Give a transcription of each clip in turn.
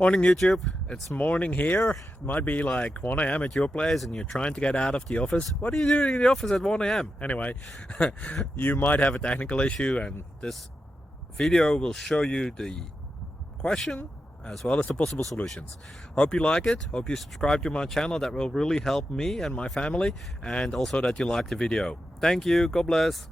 Morning YouTube, it's morning here. It might be like 1 a.m. at your place and you're trying to get out of the office. What are you doing in the office at 1 a.m.? Anyway, you might have a technical issue and this video will show you the question as well as the possible solutions. Hope you like it, hope you subscribe to my channel. That will really help me and my family, and also that you like the video. Thank you, God bless.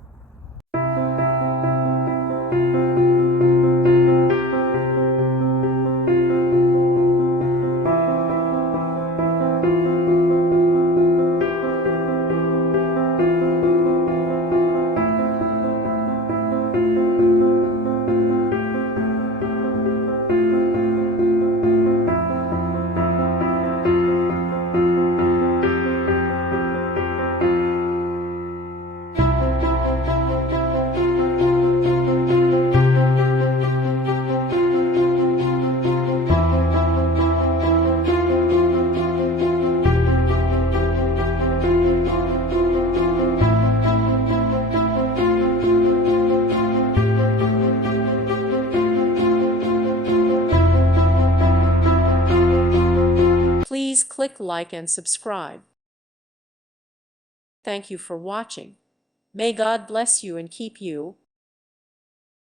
Please click like and subscribe. Thank you for watching. May God bless you and keep you.